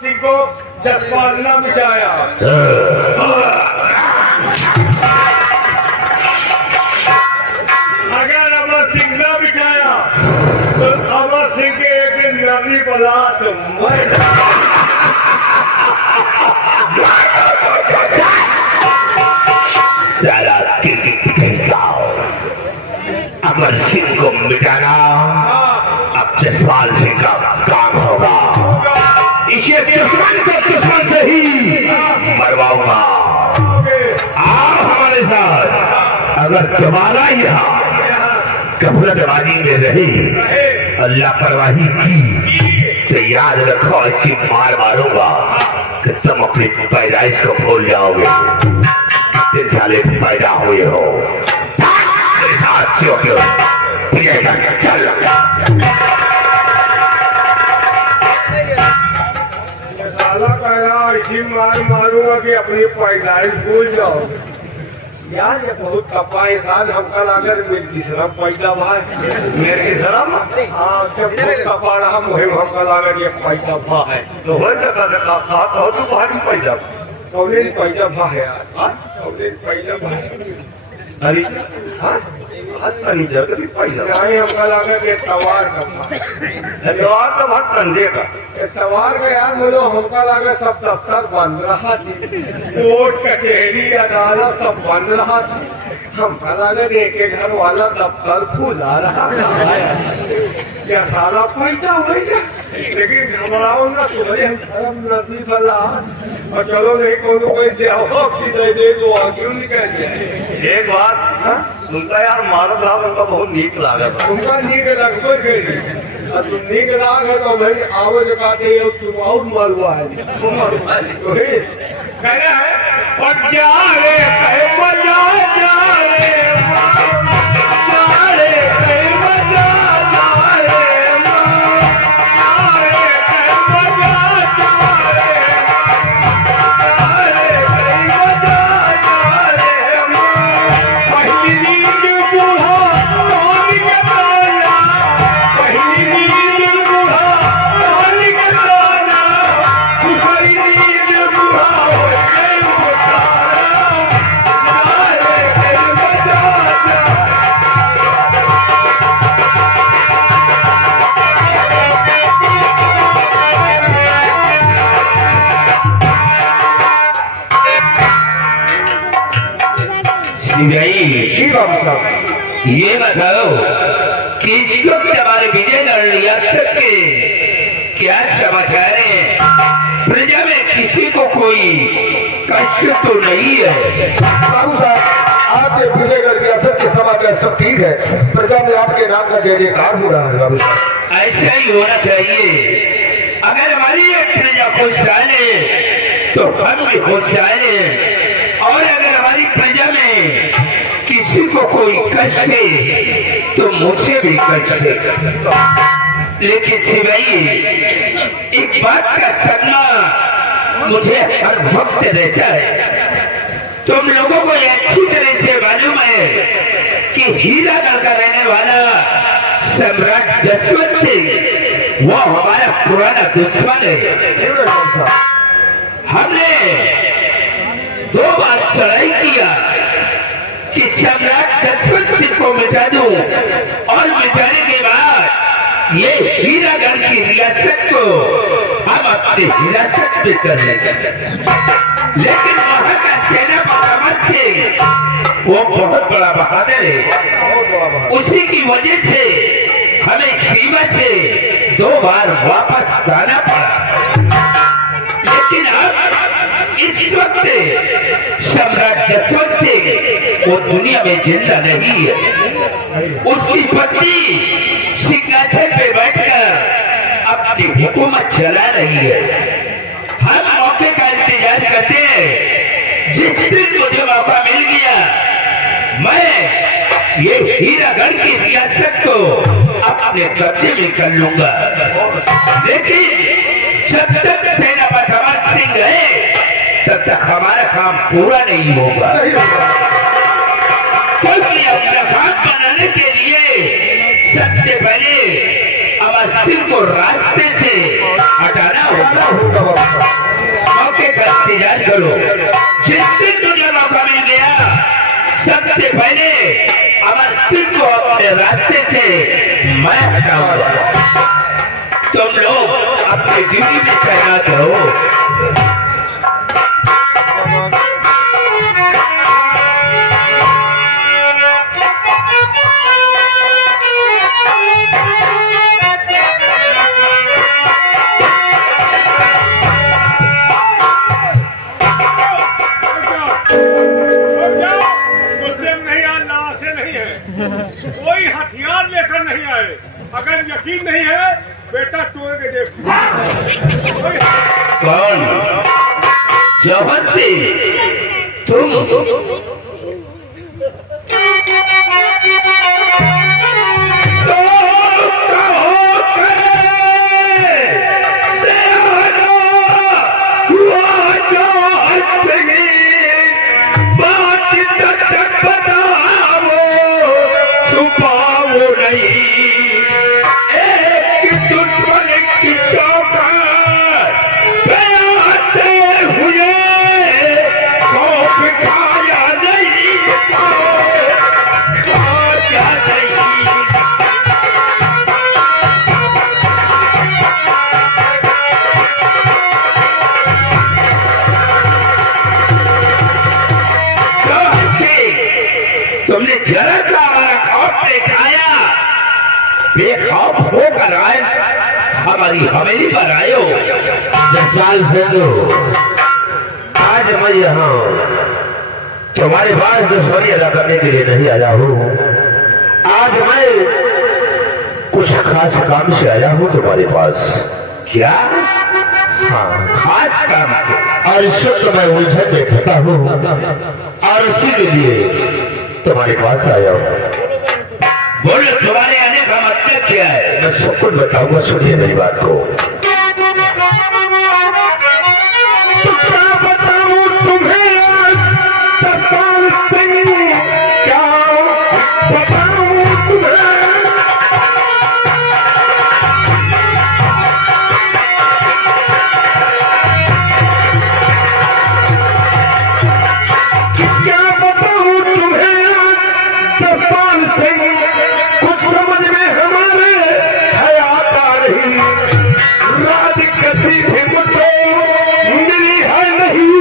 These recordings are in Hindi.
सिंह को जसपाल न बिठाया। अगर अमर सिंह न बिठाया तो अमर सिंह के एक नदी बलात् मर सारा अमर सिंह को मिटाना अब जसपाल सिंह का काम होगा। इसे दुश्मन को दुश्मन से ही मरवाऊंगा। आओ हमारे साथ। अगर दोबारा यहाँ गफलतबाजी में रही और लापरवाही की तो याद रखो ऐसी मार मारूंगा कि तुम अपनी पैदाइश को भूल जाओगे। कितने साले पैदा हुए हो मेरे साथ से चल। ऐसी मार मारूंगा कि अपनी पैदाइश भूल जाओ। यार ये बहुत कपा इंसान हमका लागत मेरी शराब पैदा भाई मेरे शराब। हाँ जब कपा रहा मुहिम हमका लागत ये पैदा भा है तो हो सका तो तू भारी पैदा सौले पैदा भा है यार। सौले पैदा भा अरे हाँ अच्छा नहीं जगह पैदा नहीं हमका लागत ये तवार का तवार तो बहुत संदेह का तवार में यार मुझे हमका लगा सब दफ्तर बंद रहा थी। कोर्ट कचहरी अदालत सब बंद रहा था। हमका लगा एक घर वाला दफ्तर खुला रहा क्या सारा पैसा हो गया। लेकिन घबराओ ना तुम्हारे हम शर्म नदी भला और चलो नहीं कोई से दे दो क्यों निकल जाए। एक बात तुमका यार मारो भाव उनका बहुत नीक लगा तुमका नीक लगभग तुम नीक लाग है तो भाई आवो जो कहते हो तुम और मरवा है कहना है और जा रे कहे मजा जा रे ये बताओ कि इस वक्त हमारे विजय लड़ लिया सबके क्या समाचार है। प्रजा में किसी को कोई कष्ट तो नहीं है। बाबू साहब आपके विजयगढ़ के असर के समाचार सब ठीक है। प्रजा में आपके नाम का जय जयकार हो रहा है। बाबू साहब ऐसा ही होना चाहिए। अगर हमारी प्रजा खुशहाल है तो हम भी खुशहाल है और अगर हमारी प्रजा में किसी को कोई कष्ट है तो मुझे भी कष्ट है। लेकिन सिवाई एक बात का सदमा मुझे हर वक्त रहता है। तुम लोगों को यह अच्छी तरह से मालूम है कि हीरागढ़ का रहने वाला सम्राट जसवंत सिंह वो हमारा पुराना दुश्मन है। हमने 2 बार चढ़ाई किया कि सम्राट जसवंत सिंह को मिटा दूं और मिटाने के बाद ये हीरागढ़ की रियासत को हम अपनी हिरासत में कर लेंगे। लेकिन वहां का सेनापति अमर सिंह वो बहुत बड़ा बहादुर है। उसी की वजह से हमें सीमा से 2 बार वापस आना पड़ा। लेकिन अब इस वक्त सम्राट जसवंत सिंह वो दुनिया में जिंदा नहीं है। उसकी पत्नी सिंहासन पे बैठकर अपनी हुकूमत चला रही है। हम मौके का इंतजार करते हैं। जिस दिन मुझे मौका मिल गया मैं ये हीरागढ़ की रियासत को अपने कब्जे में कर लूंगा। लेकिन जब तक सेनापति अमर सिंह है तब तक हमारा काम पूरा नहीं होगा। क्योंकि अपना काम बनाने के लिए सबसे पहले अमर सिंह को रास्ते से हटाना जाना होगा। होगा बाबूसाहब। मौके का इंतजार करो। जिस दिन तुझे मौका मिल गया सबसे पहले अमर सिंह को अपने रास्ते से मैं हटाऊंगा। तुम लोग अपनी ड्यूटी में तैनात रहो। कोई हथियार लेकर नहीं आए। अगर यकीन नहीं है बेटा तोड़ के देख। कौन? जौहर सिंह तुम? तुमने जरा सा हमारा खौफ दिखाया, बेखौफ होकर आज हमारी हवेली पर आए हो। जसपाल सिंह, आज मैं यहाँ तुम्हारे पास दुश्मनी अदा करने के लिए नहीं आया हूँ। आज मैं कुछ खास काम से आया हूँ तुम्हारे पास। क्या? हाँ, खास काम से? और इस वक्त मैं उलझन में फंसा हूँ और उसी के लिए तुम्हारे पास आया हूँ। बोलो, तुम्हारे आने का मतलब क्या है? मैं सब कुछ बताऊंगा, सुनिए मेरी बात को। तो क्या बताऊं तुम्हें जसपाल सिंह, क्या बताऊं तुम्हें? क्या बताऊं तुम्हें जसपाल सिंह, कुछ समझ में हमारे है आता नहीं। राजगद्दी भी मुझको मिली है नहीं,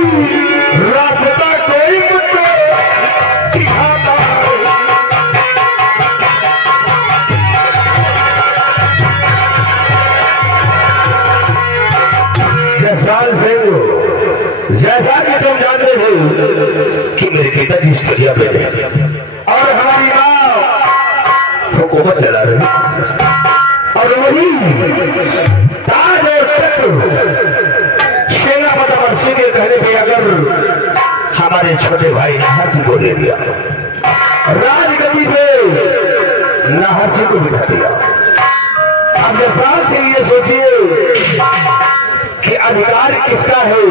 रास्ता कोई मुझको दिखाता नहीं। जसपाल सिंह, जैसा कि तुम जानते हो कि मेरे पिताजी स्टूडियो में थे और हमारी माँ हुकूमत चला रही, और वही ताज और तख्त शेरावत अमर सिंह के कहने पे अगर हमारे छोटे भाई नहासी को दे दिया, राजगद्दी पे नहासी को बिठा दिया। अब जसपाल सिंह ये सोचिए कि अधिकार किसका है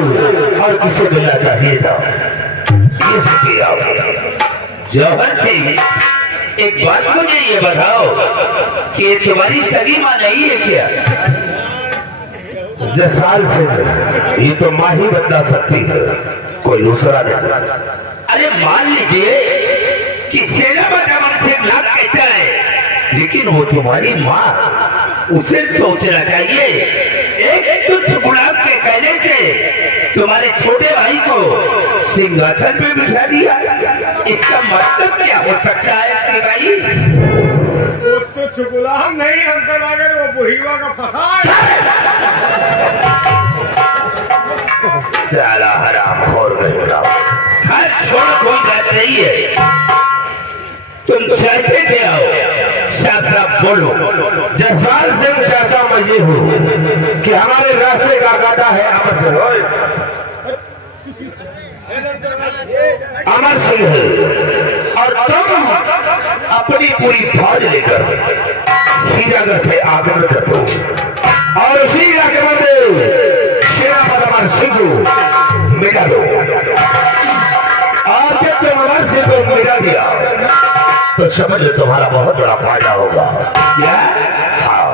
और किसे मिलना चाहिए था, ये सोचिए आप। जौहर सिंह, एक बात मुझे ये बताओ कि ये तुम्हारी सगी माँ नहीं है क्या? जसपाल सिंह, ये तो माँ ही बदला सकती है, कोई दूसरा नहीं। अरे मान लीजिए कि सेनापति अमर सिंह लाभ कहता है, लेकिन वो तुम्हारी माँ, उसे सोचना चाहिए। एक तुच्छ गुलाम के कहने से तुम्हारे छोटे भाई को सिंहासन पे बिठा दिया, इसका मतलब क्या हो सकता है सिपाही? वो तो गुलाम नहीं अंकल, अगर वो बुढ़ीवा का फसाद। साला हराम खोर गएगा। खैर छोड़, कोई बात नहीं है। तुम चाहते क्या हो? साफ साफ बोलो। जसपाल सिंह, चाहता मैं ये हूँ कि हमारे रास्ते का काटा है अमर सिंह। अमर सिंह है और तुम अपनी पूरी फौज लेकर हीरागढ़ पे आक्रमण कर दो और उसी आक्रमण में शेरापत अमर सिंह को मिटा दो। और जब तुम अमर सिंह को मिटा दिया तो समझ लो तुम्हारा बहुत बड़ा फायदा होगा। क्या? हाँ,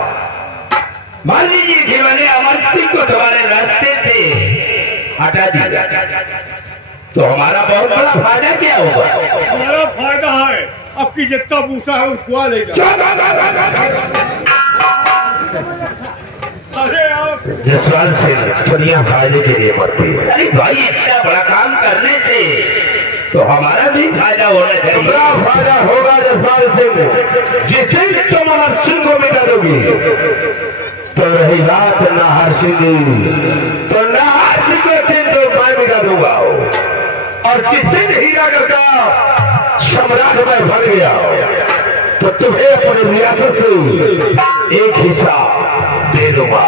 मान लीजिए कि मैंने अमर सिंह को तुम्हारे रास्ते से हटा दिया, तो हमारा बहुत बड़ा फायदा क्या होगा? हमारा फायदा है आपकी जितना भूसा है उठवा लेगा। अरे आप जसपाल सिंह दुनिया फायदे के लिए मरती है। अरे भाई, इतना बड़ा काम करने से तो हमारा भी फायदा होना चाहिए। बड़ा फायदा होगा जसपाल सिंह। जिस दिन तुम अमर सिंह को मिटा दोगी तो रही बात नाहर सिंह, तो नाहर सिंह को दिन तो मैं मिटा दूंगा। और जिस दिन हीरागढ़ का सम्राट मैं बन गया तो तुम्हें अपनी रियासत से एक हिस्सा दे दूंगा।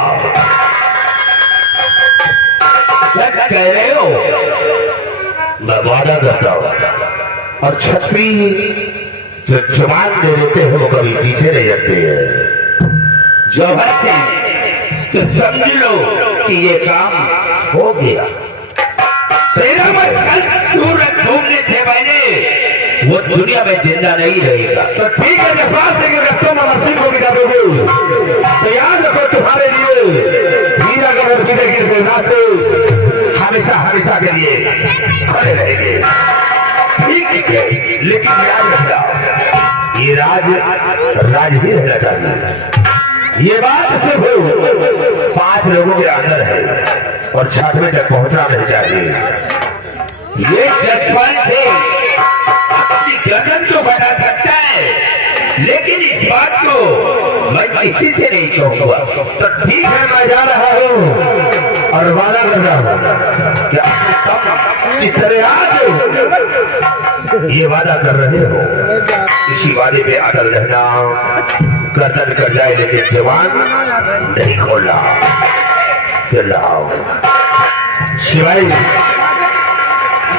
सच कह रहे हो? मैं वादा करता हूं। और छत्री जो जवान दे देते हैं वो कभी पीछे नहीं रखते हैं। जौहर सिंह, तो समझ लो कि ये काम हो गया। सेना में कल सूरज घूमने से पहले वो दुनिया में जिंदा नहीं रहेगा। तो ठीक है जसपाल सिंह, अगर तुम अमर सिंह को मिटा दोगे तो याद रखो तुम्हारे लिए हीरागढ़ और विजयगढ़ के रास्ते हमेशा हमेशा के लिए खड़े रहेंगे। ठीक है, लेकिन याद रखना ये राज ही रहना चाहिए। ये बात सिर्फ 5 लोगों के अंदर है और 6वें तक पहुंचना नहीं चाहिए। ये जसपाल सिंह अपनी गर्दन तो बढ़ा सकता है, लेकिन इस बात को मैं किसी से नहीं कहूंगा। तो ठीक है, मैं जा रहा हूँ और वादा कर रहा हूँ कि तुम जितने आज ये वादा कर रहे हो इसी वादे पे अटल रहना। गर्दन कर जाए लेकिन जवान नहीं खोलना। चल रहा हूँ शिवाई,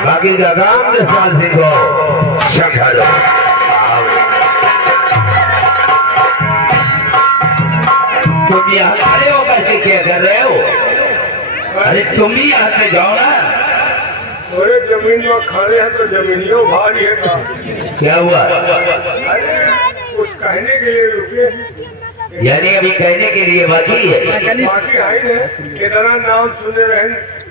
बाकी का काम जसपाल सिंह को समझा दो। तुम यहाँ खड़े होकर के क्या कर रहे हो? अरे तुम भी यहाँ से जाओ ना। अरे जमीन में खड़े हैं तो जमीनियों भारी है का? क्या हुआ? अरे कुछ कहने के लिए रुके, यानी अभी कहने के लिए बाकी है? बाकी आई है। इतना नाम सुने रहे,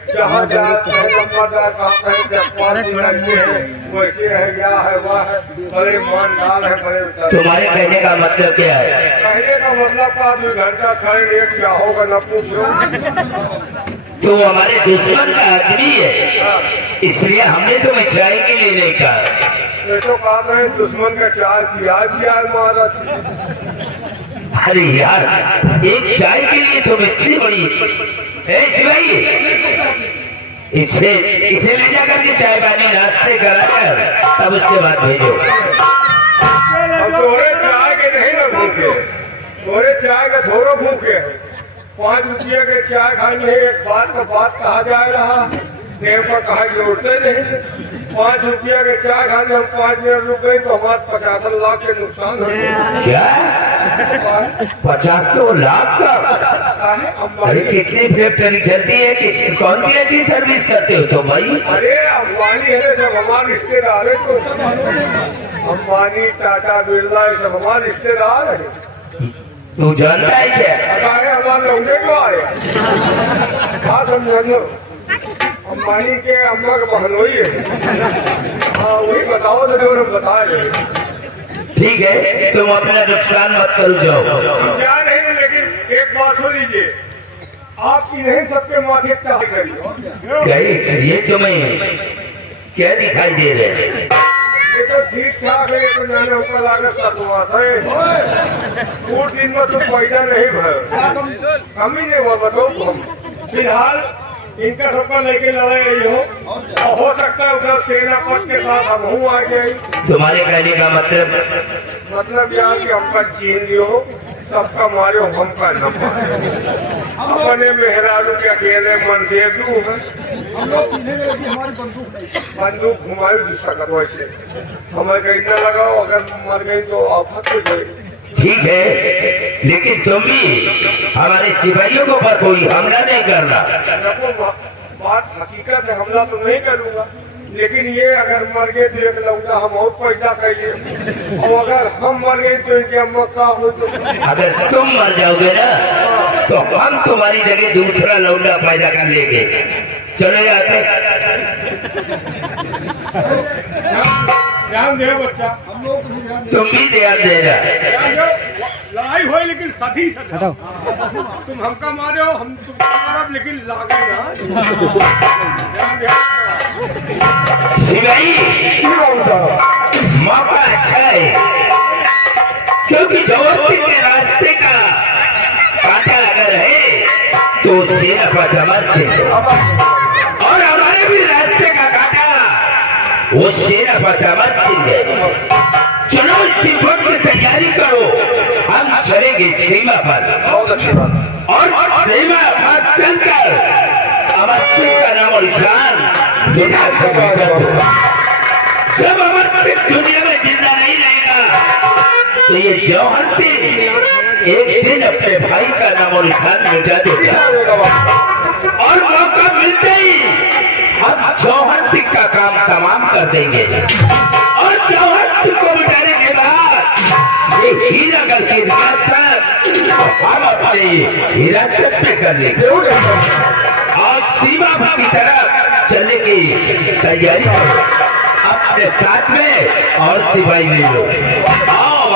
जहाँ जाते हैं नंबरदार कहते हैं जसपाल सिंह ऐसे है, वैसे है, क्या है, वह है, बड़े ईमानदार है, बड़े। तुम्हारे कहने का मतलब क्या है? कहने का मतलब का 2 घंटा खड़े एक क्या होगा न पूछो। तो हमारे दुश्मन का आदमी है, इसलिए हमने तुम्हें चाय के लिए नहीं कहा। ये तो कहा रहे दुश्मन का चार किया मारा। अरे यार, एक चाय के लिए तुम इतनी बड़ी भाई, इसे ले जाकर के चाय पानी नाश्ते कराकर तब उसके बाद भेजो। थोड़े चाय के नहीं ना भूखे, थोड़े चाय का थोड़ा भूखे। 5 रुपये के चाय खानी है, एक बात का बात कहा जा रहा, देव पर कहा जोड़ते नहीं। 5 रुपये के चाय खाने हम 5 मिनट रुक गए तो हमारे 50 लाख के नुकसान हो गए। क्या 50 लाख का? अरे कितनी फैक्ट्री चलती है कि कौन सी ऐसी सर्विस करते हो तुम भाई? अरे अंबानी है सब हमारे रिश्तेदार है, तो अंबानी टाटा बिरला ये सब हमारे रिश्तेदार है। तू जानता है क्या? अरे हमारे लौटे को आए, हाँ समझो अंबानी के अम्मा का बहनोई है। हाँ वही बताओ तो बता रहे। ठीक है, तुम अपना नुकसान मत करो, जाओ। क्या नहीं, लेकिन एक बात हो लीजिए, आपकी नहीं सबके माथे चाह करिए। ये तुम्हें क्या दिखाई दे रहे हैं? ये तो ठीक ठाक है, ये तो जाने ऊपर लागत सतवास है। 2 दिन में तो पैदा नहीं भर, कमी नहीं हुआ बताओ। फिलहाल इनका सबका लेके लड़ाई हो सकता है उधर सेना पक्ष के साथ हम हूँ आ जाए। तुम्हारे कहने का मतलब यार कि हमका चीन लियो, सबका मारो हमका न मारो। अपने मेहरारू के अकेले मन से दू है, बंदूक घुमाई दूँ सकत वैसे हमें कहीं न लगाओ, अगर मर गई तो आफत हो जाए। ठीक है, लेकिन तुम भी हमारे सिपाहियों के ऊपर कोई हमला नहीं करना। बात हकीकत है, हमला तो नहीं करूँगा, लेकिन ये अगर मर गए तो एक लौटा हम और पैदा करिए, और अगर हम मर गए तो इनके अम्मा का हो। तो अगर तुम मर जाओगे ना तो हम तुम्हारी जगह दूसरा लौंडा पैदा कर लेंगे। चलो यहाँ से। ध्यान दे बच्चा, तुम भी ध्यान देना। ध्यान दो, लड़ाई हो लेकिन सधी सदा। तुम हमका मारे हो, हम तुमको मारब, लेकिन लागे ना। ध्यान दे। शिवाई मौका अच्छा है, क्योंकि जबरदस्ती के रास्ते का कांटा अगर है तो सेना पर से, और हमारे भी रास्ते का कांटा वो सेना पर से। चलो इसी वक्त तैयारी करो, हम चलेंगे सीमा पर। बहुत अच्छी बात। और सीमा पर चलकर अमर सिंह का नाम और निशान दुनिया से मिटा दो। जब अमर सिंह दुनिया में जिंदा नहीं रहेगा तो ये जौहर सिंह एक दिन अपने भाई का नाम और निशान मिटा देगा, और मौका मिलते ही हम जौहर सिंह का काम तमाम कर देंगे। और जौहर सिंह को मिटाने के बाद ये हीरागढ़ की रियासत हम अपने हिरासत में कर लेंगे, और सीमा की तरफ चलने की तैयारी करो। अपने साथ में और सिपाही ले लो। आओ